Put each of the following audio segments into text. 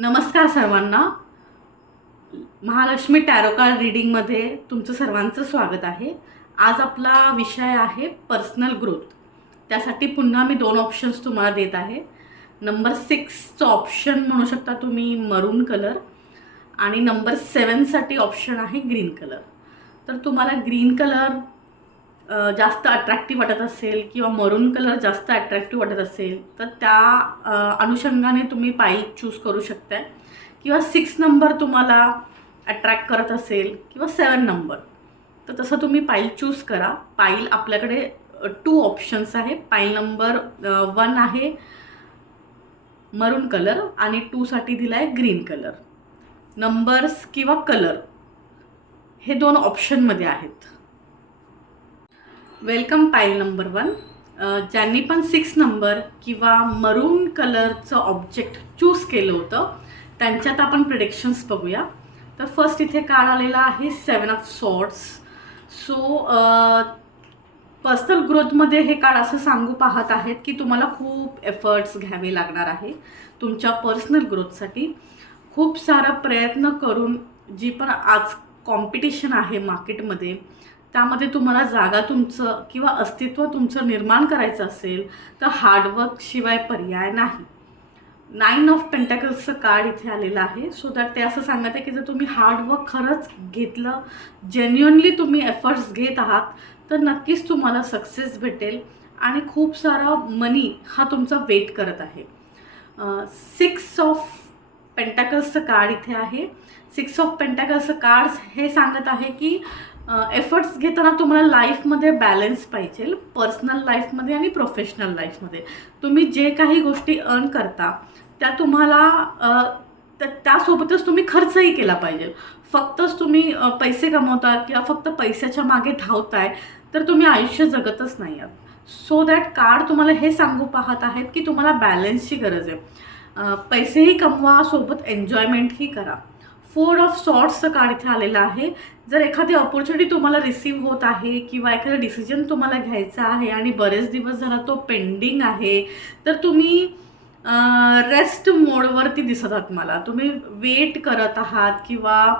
नमस्कार सर्वांना. Mahalakshmi tarot card रीडिंगमध्ये तुमचं सर्वांचं स्वागत आहे. आज आपला विषय आहे पर्सनल ग्रोथ. त्यासाठी पुन्हा मी 2 ऑप्शन्स तुम्हाला देत आहे. नंबर 6चं ऑप्शन म्हणू शकता तुम्ही मरून कलर आणि नंबर 7साठी ऑप्शन आहे ग्रीन कलर. तर तुम्हाला ग्रीन कलर जास्त अट्रॅक्टिव्ह वाटत असेल किंवा मरून कलर जास्त अट्रॅक्टिव्ह वाटत असेल तर त्या अनुषंगाने तुम्ही पाईल चूज करू शकता. किंवा 6 नंबर तुम्हाला अट्रॅक्ट करत असेल किंवा 7 नंबर तर तसं तुम्ही पाईल चूज करा. पाईल आपल्याकडे 2 ऑप्शन्स आहे. पाईल नंबर 1 आहे मरून कलर आणि 2साठी दिला आहे ग्रीन कलर. नंबर्स किंवा कलर हे 2 ऑप्शनमध्ये आहेत. वेलकम पाईल नंबर 1. ज्यांनी पण 6 नंबर किंवा मरून कलरचं ऑब्जेक्ट चूज केलं होतं त्यांच्यात आपण प्रिडिक्शन्स बघूया. तर फर्स्ट इथे कार्ड आलेला आहे 7 ऑफ सॉर्ड्स. सो पर्सनल ग्रोथमध्ये हे कार्ड असं सांगू पाहत आहेत की तुम्हाला खूप एफर्ट्स घ्यावे लागणार आहे. तुमच्या पर्सनल ग्रोथसाठी खूप सारा प्रयत्न करून जी पण आज कॉम्पिटिशन आहे मार्केटमध्ये त्यामध्ये तुम्हाला जागा तुमचं किंवा अस्तित्व तुमचं निर्माण करायचं असेल तर हार्डवर्कशिवाय पर्याय नाही. 9 ऑफ पेंटॅकल्सचं कार्ड इथे आलेलं आहे. सो दॅट ते असं सांगत आहे की जर तुम्ही हार्डवर्क खरंच घेतलं, जेन्युअनली तुम्ही एफर्ट्स घेत आहात तर नक्कीच तुम्हाला सक्सेस भेटेल आणि खूप सारा मनी हा तुमचा वेट करत आहे. 6 ऑफ पेंटॅकल्सचं कार्ड इथे आहे. 6 ऑफ पेंटॅकल्सचं कार्ड हे सांगत आहे की एफर्ट्स घेताना तुम्हाला लाईफमध्ये बॅलन्स पाहिजे, पर्सनल लाईफमध्ये आणि प्रोफेशनल लाईफमध्ये. तुम्ही जे काही गोष्टी अर्न करता त्या तुम्हाला त्यासोबतच तुम्ही खर्चही केला पाहिजे. फक्तच तुम्ही पैसे कमवता किंवा फक्त पैशाच्या मागे धावताय तर तुम्ही आयुष्य जगतच नाही आहात. सो दॅट कार्ड तुम्हाला हे सांगू पाहत आहेत की तुम्हाला बॅलन्सची गरज आहे. पैसेही कमवा, सोबत एन्जॉयमेंटही करा. 4 ऑफ सॉर्ड्सचं कार्ड इथे आलेलं आहे. जर एखादी ऑपॉर्च्युनिटी तुम्हाला रिसीव्ह होत आहे किंवा एखादा डिसिजन तुम्हाला घ्यायचा आहे आणि बरेच दिवस झाला तो पेंडिंग आहे तर तुम्ही रेस्ट मोडवरती दिसत आहात मला. तुम्ही वेट करत आहात किंवा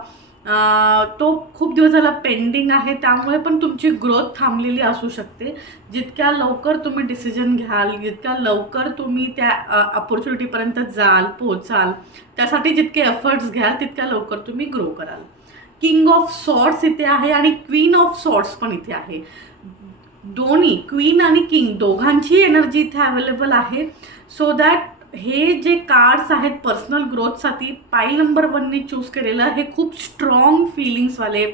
तो खूप दिवस झाला पेंडिंग आहे त्यामुळे पण तुमची ग्रोथ थांबलेली असू शकते. जितक्या लवकर तुम्ही डिसिजन घ्याल, जितक्या लवकर तुम्ही त्या ऑपॉर्च्युनिटीपर्यंत पोचाल, त्यासाठी जितके एफर्ट्स घ्याल तितक्या लवकर तुम्ही ग्रो कराल. किंग ऑफ सॉर्ड्स इथे आहे आणि क्वीन ऑफ सॉर्ड्स पण इथे आहे. दोन्ही क्वीन आणि किंग दोघांची एनर्जी इथे अवेलेबल आहे. सो दॅट हे जे कार्ड्स आहेत पर्सनल ग्रोथसाठी पाईल नंबर 1नी चूज केलेलं हे खूप स्ट्रॉंग फिलिंग्सवाले,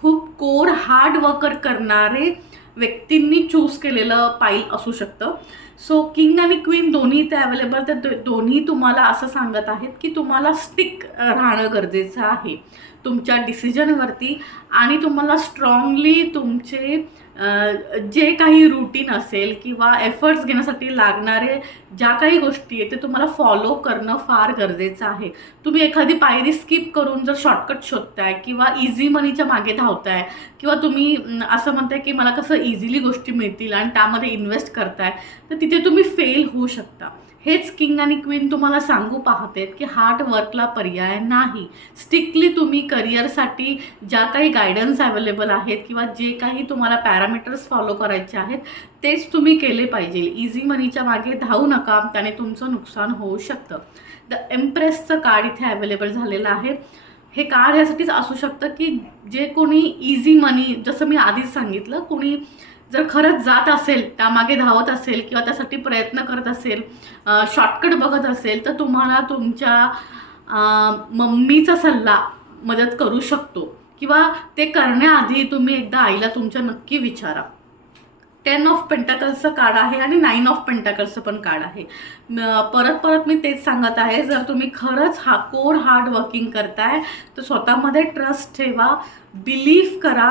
खूप कोर हार्ड वर्कर करणारे व्यक्तींनी चूज केलेलं पाईल असू शकतं. सो किंग आणि क्वीन दोन्ही इथे अवेलेबल. तर दोन्ही तुम्हाला असं सांगत आहेत की तुम्हाला स्टिक राहणं गरजेचं आहे तुमच्या डिसिजनवरती आणि तुम्हाला स्ट्रॉंगली तुमचे जे काही रूटीन असेल किंवा एफर्ट्स घेण्यासाठी लागणारे ज्या काही गोष्टी आहेत ते तुम्हाला फॉलो करणं फार गरजेचं आहे. तुम्ही एखादी पायरी स्किप करून जर शॉर्टकट शोधताय किंवा इझी मनीच्या मागे धावताय किंवा तुम्ही असं म्हणताय की मला कसं इझिली गोष्टी मिळतील आणि त्यामध्ये इन्व्हेस्ट करताय तर तिथे तुम्ही फेल होऊ शकता. हेच किंग आणि क्वीन तुम्हाला सांगू पाहतेत की हार्ड वर्कला पर्याय नाही. स्ट्रिक्टली तुम्ही करिअरसाठी ज्या काही गायडन्स अवेलेबल आहेत किंवा जे काही तुम्हाला पॅरामीटर्स फॉलो करायचे आहेत तेच तुम्ही केले पाहिजे. इझी मनीच्या मागे धावू नका, त्याने तुमचं नुकसान होऊ शकतं. द एम्प्रेसचं कार्ड इथे अवेलेबल झालेलं आहे. हे कार्ड ह्यासाठीच असू शकतं की जे कोणी इझी मनी, जसं मी आधीच सांगितलं, कोणी जर खरंच जात असेल, त्यामागे धावत असेल किंवा त्यासाठी प्रयत्न करत असेल, शॉर्टकट बघत असेल तर तुम्हाला तुमच्या मम्मीचा सल्ला मदत करू शकतो किंवा ते करण्याआधी तुम्ही एकदा आईला तुमच्या नक्की विचारा. 10 ऑफ पेंटॅकल्सचं कार्ड आहे आणि 9 ऑफ पेंटॅकल्सचं पण कार्ड आहे. परत मी तेच सांगत आहे, जर तुम्ही खरंच कोर हार्ड वर्किंग करताय तर स्वतःमध्ये ट्रस्ट ठेवा, बिलीव्ह करा.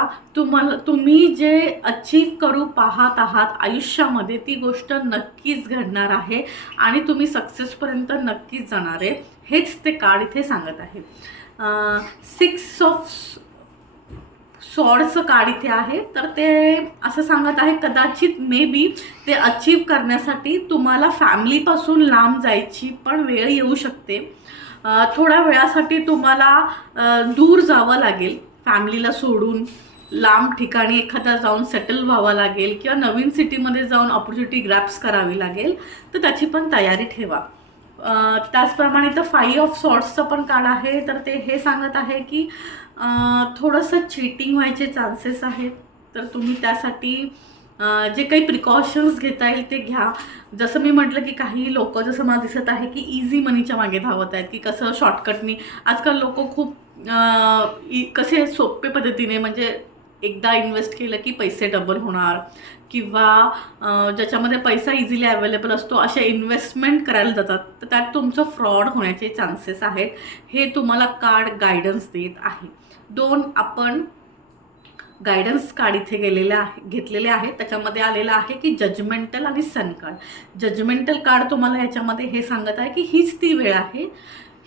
तुम्ही जे अचीव करू पाहत आहात आयुष्यामध्ये ती गोष्ट नक्कीच घडणार आहे आणि तुम्ही सक्सेसपर्यंत नक्कीच जाणार आहे. हेच ते कार्ड इथे सांगत आहे. 6 ऑफ सॉर्डचं कार्ड इथे आहे. तर ते असं सांगत आहे कदाचित मे बी ते अचीव करण्यासाठी तुम्हाला फॅमिलीपासून लांब जायची पण वेळ येऊ शकते. थोड्या वेळासाठी तुम्हाला दूर जावं लागेल, फॅमिलीला सोडून लांब ठिकाणी एखादा जाऊन सेटल व्हावं लागेल किंवा नवीन सिटीमध्ये जाऊन ऑपॉर्च्युनिटी ग्रॅप्स करावी लागेल, तर त्याची पण तयारी ठेवा. त्याचप्रमाणे तर 5 ऑफ सॉर्ट्सचं पण कार्ड आहे, तर ते हे सांगत आहे की थोडंसं चीटिंग व्हायचे चान्सेस आहेत, तर तुम्ही त्यासाठी जे काही प्रिकॉशन्स घेता येईल ते घ्या. जसं मी म्हटलं की काही लोक, जसं मला दिसत आहे की इझी मनीच्या मागे धावत आहेत, की कसं शॉर्टकटनी आजकाल लोक खूप कसे सोपे पद्धतीने, म्हणजे एकदा इन्व्हेस्ट केलं की पैसे डबल होणार किंवा ज्याच्यामध्ये पैसा इझिली अवेलेबल असतो असे इन्व्हेस्टमेंट करायला जातात, तर त्यात तुमचं फ्रॉड होण्याचे चान्सेस आहेत. हे तुम्हाला कार्ड गायडन्स देत आहे. 2 आपण गायडन्स कार्ड इथे घेतलेले आहेत. त्याच्यामध्ये आलेलं आहे की जजमेंटल आणि सन कार्ड. जजमेंटल कार्ड तुम्हाला याच्यामध्ये हे सांगत आहे की हीच ती वेळ आहे,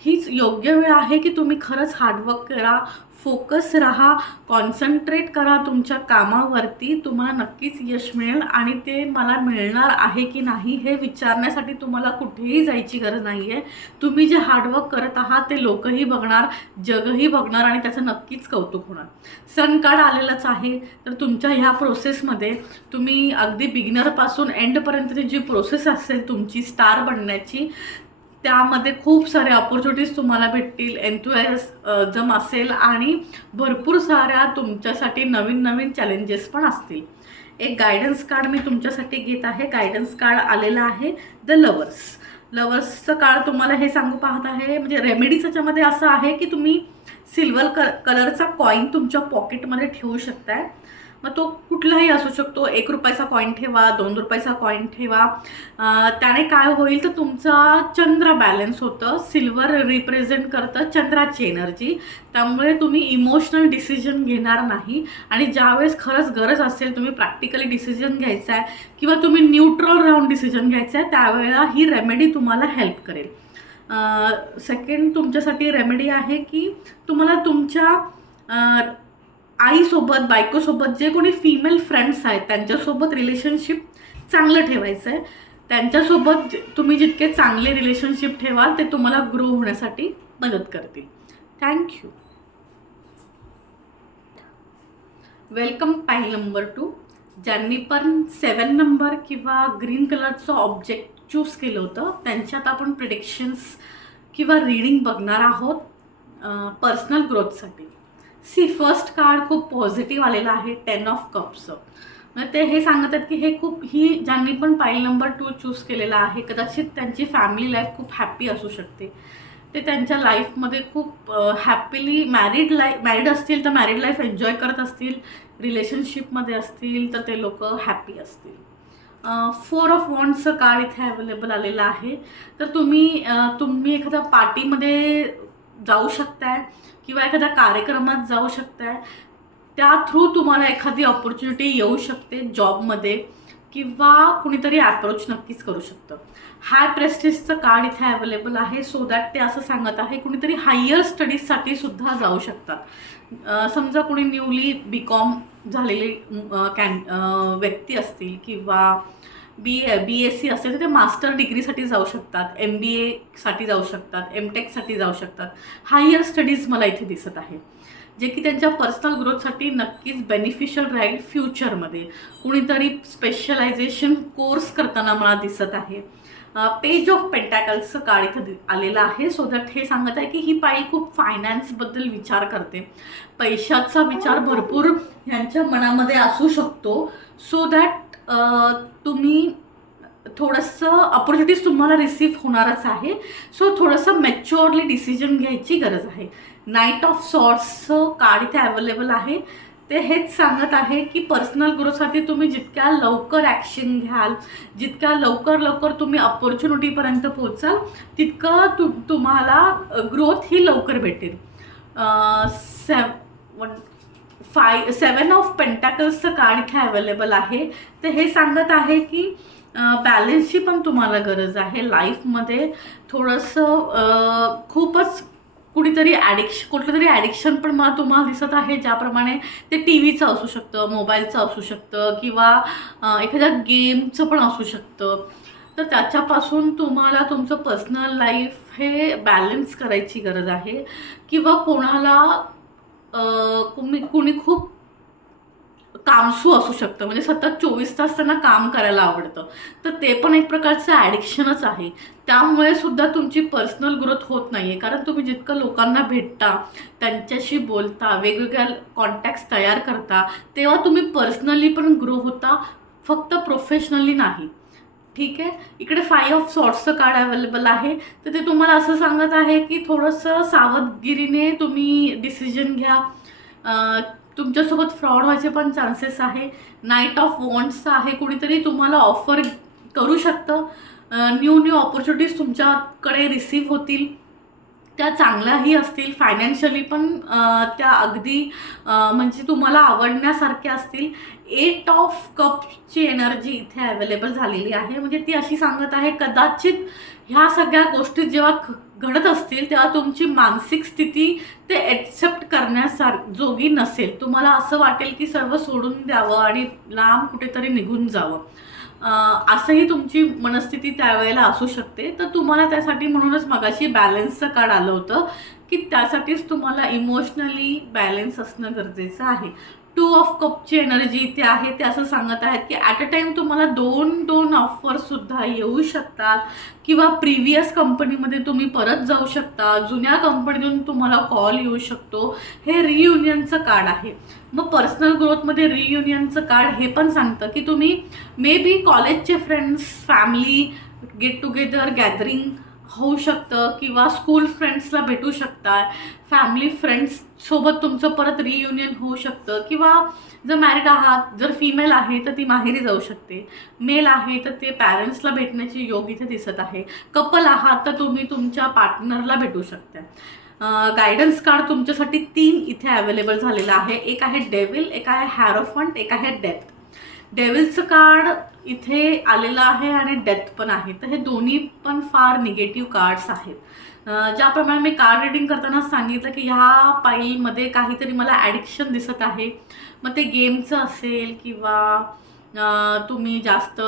हीच योग्य वेळ आहे की तुम्ही खरंच हार्डवर्क करा, फोकस राहा, कॉन्सन्ट्रेट करा तुमच्या कामावरती. तुम्हाला नक्कीच यश मिळेल आणि ते मला मिळणार आहे की नाही हे विचारण्यासाठी तुम्हाला कुठेही जायची गरज नाही आहे. तुम्ही जे हार्डवर्क करत आहात ते लोकही बघणार, जगही बघणार आणि त्याचं नक्कीच कौतुक होणार. सन कार्ड आलेलंच आहे, तर तुमच्या ह्या प्रोसेसमध्ये तुम्ही अगदी बिगिनरपासून एंडपर्यंतची जी प्रोसेस असेल तुमची स्टार बनण्याची, त्यामध्ये खूप सारे ऑपॉर्च्युनिटीज तुम्हाला भेटतील, एन्थुझियाझम असेल आणि भरपूर साऱ्या तुमच्यासाठी नवीन नवीन चॅलेंजेस पण असतील. एक गायडन्स कार्ड मी तुमच्यासाठी घेत आहे. गायडन्स कार्ड आलेलं आहे द लवर्सचं कार्ड तुम्हाला हे सांगू पाहत आहे, म्हणजे रेमेडीज याच्यामध्ये असं आहे की तुम्ही सिल्वर कलरचा कॉईन तुमच्या पॉकेटमध्ये ठेवू शकताय. मग तो कुठलाही असू शकतो. 1 रुपयाचा कॉईन ठेवा, 2 रुपयाचा कॉईन ठेवा. त्याने काय होईल तर तुमचा चंद्र बॅलन्स होतं. सिल्वर रिप्रेझेंट करतं चंद्राची एनर्जी, त्यामुळे तुम्ही इमोशनल डिसिजन घेणार नाही आणि ज्यावेळेस खरंच गरज असेल, तुम्ही प्रॅक्टिकली डिसिजन घ्यायचा आहे किंवा तुम्ही न्यूट्रल राहून डिसिजन घ्यायचा आहे, त्यावेळेला ही रेमेडी तुम्हाला हेल्प करेल. सेकंड तुमच्यासाठी रेमेडी आहे की तुम्हाला तुमच्या आईसोबत, बायकोसोबत, जे कोणी फिमेल फ्रेंड्स आहेत त्यांच्यासोबत रिलेशनशिप चांगलं ठेवायचं आहे. त्यांच्यासोबत तुम्ही जितके चांगले रिलेशनशिप ठेवाल ते तुम्हाला ग्रो होण्यासाठी मदत करतील. थँक्यू. वेलकम पाईल नंबर 2. ज्यांनी पण 7 नंबर किंवा ग्रीन कलरचं ऑब्जेक्ट चूज केलं होतं त्यांच्यात आपण प्रिडिक्शन्स किंवा रीडिंग बघणार आहोत पर्सनल ग्रोथसाठी. फर्स्ट कार्ड खूप पॉझिटिव्ह आलेलं आहे, 10 ऑफ कप्सचं. म्हणजे ते हे सांगत आहेत की ही ज्यांनी पण पाईल नंबर 2 चूज केलेला आहे, कदाचित त्यांची फॅमिली लाईफ खूप हॅप्पी असू शकते. ते त्यांच्या लाईफमध्ये खूप हॅपीली मॅरिड असतील तर मॅरिड लाईफ एन्जॉय करत असतील, रिलेशनशिपमध्ये असतील तर ते लोक हॅपी असतील. 4 ऑफ वॉन्ड्सचं कार्ड इथे अवेलेबल आलेलं आहे. तर तुम्ही एखाद्या पार्टीमध्ये जाऊ शकताय किंवा एखाद्या कार्यक्रमात जाऊ शकताय, त्या थ्रू तुम्हाला एखादी ऑपॉर्च्युनिटी येऊ शकते जॉबमध्ये किंवा कुणीतरी अप्रोच नक्कीच करू शकतं. हाय प्रेस्टिजचं कार्ड इथे अवेलेबल आहे, सो दॅट ते असं सांगत आहे कुणीतरी हायर स्टडीजसाठी सुद्धा जाऊ शकतात. समजा कोणी न्यूली BCom झालेली व्यक्ती असतील किंवा BSc असेल तर ते मास्टर डिग्रीसाठी जाऊ शकतात, MBAसाठी जाऊ शकतात, MTechसाठी जाऊ शकतात. हायर स्टडीज मला इथे दिसत आहे, जे की त्यांच्या पर्सनल ग्रोथसाठी नक्कीच बेनिफिशियल राहील फ्युचरमध्ये. कुणीतरी स्पेशलायझेशन कोर्स करताना मला दिसत आहे. पेज ऑफ पेंटॅकल्सचं कार्ड इथं आलेलं आहे, सो दॅट हे सांगत आहे की ही पाईल खूप फायनान्सबद्दल विचार करते. पैशाचा विचार भरपूर ह्यांच्या मनामध्ये असू शकतो, सो दॅट तुम्ही थोडंसं ऑपॉर्च्युनिटीज तुम्हाला रिसीव्ह होणारच आहे. सो थोडंसं मॅच्युअरली डिसिजन घ्यायची गरज आहे. नाईट ऑफ सॉर्ट्सचं कार्ड इथे अवेलेबल आहे. ते हेच सांगत आहे की पर्सनल ग्रोथसाठी तुम्ही जितक्या लवकर ॲक्शन घ्याल, जितक्या लवकर तुम्ही ऑपॉर्च्युनिटीपर्यंत पोहोचाल, तितकं तुम्हाला ग्रोथ ही लवकर भेटेल. 7 ऑफ पेंटॅकल्सचं कार्ड इथे अवेलेबल आहे. ते हे सांगत आहे की बॅलन्सची पण तुम्हाला गरज आहे लाईफमध्ये. थोडंसं खूपच कुठलं तरी ॲडिक्शन पण मला तुम्हाला दिसत आहे, ज्याप्रमाणे ते TV चं असू शकतं, मोबाईलचं असू शकतं किंवा एखाद्या गेमचं पण असू शकतं. तर त्याच्यापासून तुम्हाला तुमचं पर्सनल लाईफ हे बॅलन्स करायची गरज आहे. किंवा कोणाला कुणी खूप कामसू असू शकतं, म्हणजे सतत 24 तास त्यांना काम करायला आवडतं, तर ते पण एक प्रकारचं ॲडिक्शनच आहे. त्यामुळे सुद्धा तुमची पर्सनल ग्रोथ होत नाही आहे. कारण तुम्ही जितकं लोकांना भेटता, त्यांच्याशी बोलता, वेगवेगळ्या कॉन्टॅक्ट्स तयार करता, तेव्हा तुम्ही पर्सनली पण ग्रो होता, फक्त प्रोफेशनली नाही. ठीक आहे. इकडे 5 ऑफ सॉर्ट्सचं कार्ड अवेलेबल आहे. तर ते तुम्हाला असं सांगत आहे की थोडंसं सावधगिरीने तुम्ही डिसिजन घ्या. तुमच्यासोबत फ्रॉड व्हायचे पण चान्सेस आहे. नाईट ऑफ वॉन्ड्सचं आहे. कुणीतरी तुम्हाला ऑफर करू शकतं. न्यू ऑपॉर्च्युनिटीज तुमच्याकडे रिसीव्ह होतील. त्या चांगल्याही असतील, फायनान्शियली पण त्या अगदी म्हणजे तुम्हाला आवडण्यासारख्या असतील. 8 ऑफ कप्सची एनर्जी इथे अवेलेबल झालेली आहे. म्हणजे ती अशी सांगत आहे, कदाचित ह्या सगळ्या गोष्टी जेव्हा घडत असतील तेव्हा तुमची मानसिक स्थिती ते ॲक्सेप्ट करण्यासारखी नसेल. तुम्हाला असं वाटेल की सर्व सोडून द्यावं आणि लांब कुठेतरी निघून जावं. असंही तुमची मनस्थिती त्यावेळेला असू शकते. तर तुम्हाला त्यासाठी म्हणूनच मगाशी बॅलन्सचं कार्ड आलं होतं की त्यासाठीच तुम्हाला इमोशनली बॅलन्स असणं गरजेचं आहे. 2 ऑफ कपची एनर्जी इथे आहे. ते असं सांगत आहेत की ॲट अ टाईम तुम्हाला 2 ऑफर्ससुद्धा येऊ शकतात किंवा प्रिव्हियस कंपनीमध्ये तुम्ही परत जाऊ शकता. जुन्या कंपनीतून तुम्हाला कॉल येऊ शकतो. हे रियुनियनचं कार्ड आहे. मग पर्सनल ग्रोथमध्ये रियुनियनचं कार्ड हे पण सांगतं की तुम्ही मे बी कॉलेजचे friends, family get together, gathering होऊ शकतं किंवा स्कूल फ्रेंड्सला भेटू शकता. फॅमिली फ्रेंड्ससोबत तुमचं परत रियुनियन होऊ शकतं. किंवा जर मॅरिड आहात, जर फिमेल आहे तर ती माहेरी जाऊ शकते. मेल आहे तर ते पॅरेंट्सला भेटण्याची योग इथे दिसत आहे. कपल आहात तर तुम्ही तुमच्या पार्टनरला भेटू शकता. गायडन्स कार्ड तुमच्यासाठी 3 इथे अवेलेबल झालेलं आहे. एक आहे डेव्हिल, एक आहे हॅरोफंट, एक आहे डेथ. डेव्हिलचं कार्ड इथे आलेलं आहे आणि डेथ पण आहे. तर हे दोन्ही पण फार निगेटिव्ह कार्ड्स आहेत. ज्याप्रमाणे मी कार्ड रिडिंग करताना सांगितलं की ह्या पाईलमध्ये काहीतरी मला ॲडिक्शन दिसत आहे. मग ते गेमचं असेल किंवा तुम्ही जास्त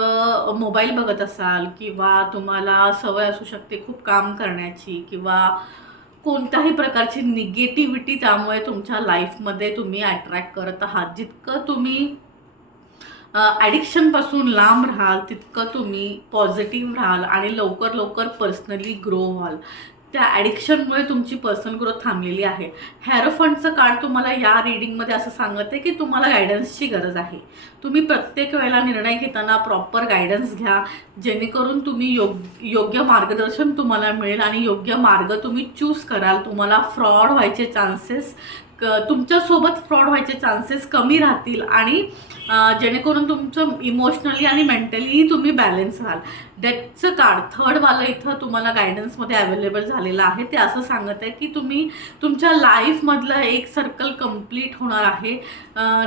मोबाईल बघत असाल किंवा तुम्हाला सवय असू शकते खूप काम करण्याची किंवा कोणत्याही प्रकारची निगेटिव्हिटी त्यामुळे तुमच्या लाईफमध्ये तुम्ही अट्रॅक्ट करत आहात. जितकं तुम्ही ॲडिक्शनपासून लांब राहाल तितकं तुम्ही पॉझिटिव्ह राहाल आणि लवकर पर्सनली ग्रो व्हाल. त्या ॲडिक्शनमुळे तुमची पर्सनल ग्रोथ थांबलेली आहे. हॅरोफंटचं कार्ड तुम्हाला या रीडिंगमध्ये असं सांगत आहे की तुम्हाला गायडन्सची गरज आहे. तुम्ही प्रत्येक वेळेला निर्णय घेताना प्रॉपर गायडन्स घ्या, जेणेकरून तुम्ही योग्य मार्गदर्शन तुम्हाला मिळेल आणि योग्य मार्ग तुम्ही चूज कराल. तुम्हाला फ्रॉड व्हायचे चान्सेस तुमच्यासोबत फ्रॉड व्हायचे चान्सेस कमी राहतील आणि जेणेकरून तुमचं इमोशनली आणि मेंटलीही तुम्ही बॅलन्स राहाल. डेथचं कार्ड थर्डवालं इथं तुम्हाला गायडन्समध्ये अवेलेबल झालेलं आहे. ते असं सांगत आहे की तुम्ही तुमच्या लाईफमधलं एक सर्कल कंप्लीट होणार आहे.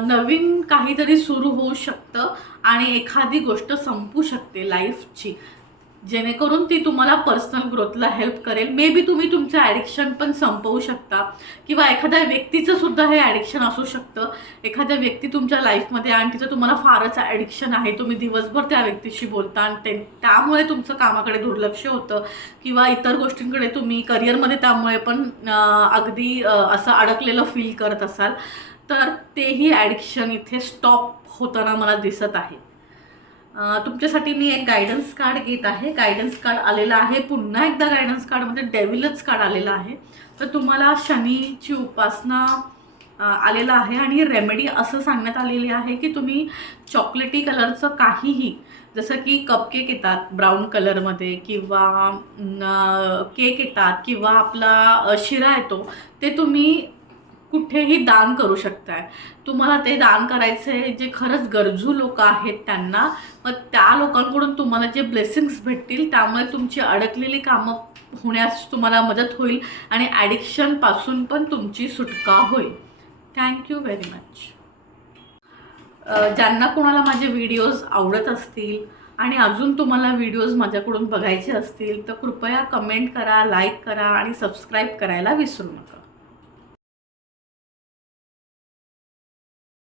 नवीन काहीतरी सुरू होऊ शकतं आणि एखादी गोष्ट संपू शकते लाईफची, जेणेकरून ती तुम्हाला पर्सनल ग्रोथला हेल्प करेल. मे बी तुम्ही तुमचं ॲडिक्शन पण संपवू शकता किंवा एखाद्या व्यक्तीचं सुद्धा हे ॲडिक्शन असू शकतं. एखाद्या व्यक्ती तुमच्या लाईफमध्ये आणि तिचं तुम्हाला फारच ॲडिक्शन आहे. तुम्ही दिवसभर त्या व्यक्तीशी बोलता आणि त्यामुळे तुमचं कामाकडे दुर्लक्ष होतं किंवा इतर गोष्टींकडे तुम्ही करिअरमध्ये त्यामुळे पण अगदी असं अडकलेलं फील करत असाल, तर तेही ॲडिक्शन इथे स्टॉप होताना मला दिसत आहे. तुमच्यासाठी मी एक गायडन्स कार्ड घेत आहे. गायडन्स कार्ड आलेलं आहे. पुन्हा एकदा गायडन्स कार्डमध्ये डेव्हिलच कार्ड आलेलं आहे. तर तुम्हाला शनीची उपासना आलेलं आहे आणि रेमेडी असं सांगण्यात आलेली आहे की तुम्ही चॉकलेटी कलरचं काहीही, जसं की कपकेक येतात ब्राऊन कलरमध्ये किंवा केक येतात किंवा आपला शिरा येतो, ते तुम्ही कुठेही दान करू शकताय. तुम्हाला ते दान करायचं आहे जे खरंच गरजू लोक आहेत त्यांना. मग त्या लोकांकडून तुम्हाला जे ब्लेसिंग्स भेटतील त्यामुळे तुमची अडकलेली कामं होण्यास तुम्हाला मदत होईल आणि ॲडिक्शनपासून पण तुमची सुटका होईल. Thank you very much. ज्यांना कोणाला माझे व्हिडिओज आवडत असतील आणि अजून तुम्हाला व्हिडिओज माझ्याकडून बघायचे असतील तर कृपया कमेंट करा, लाईक करा आणि सबस्क्राईब करायला विसरू नका.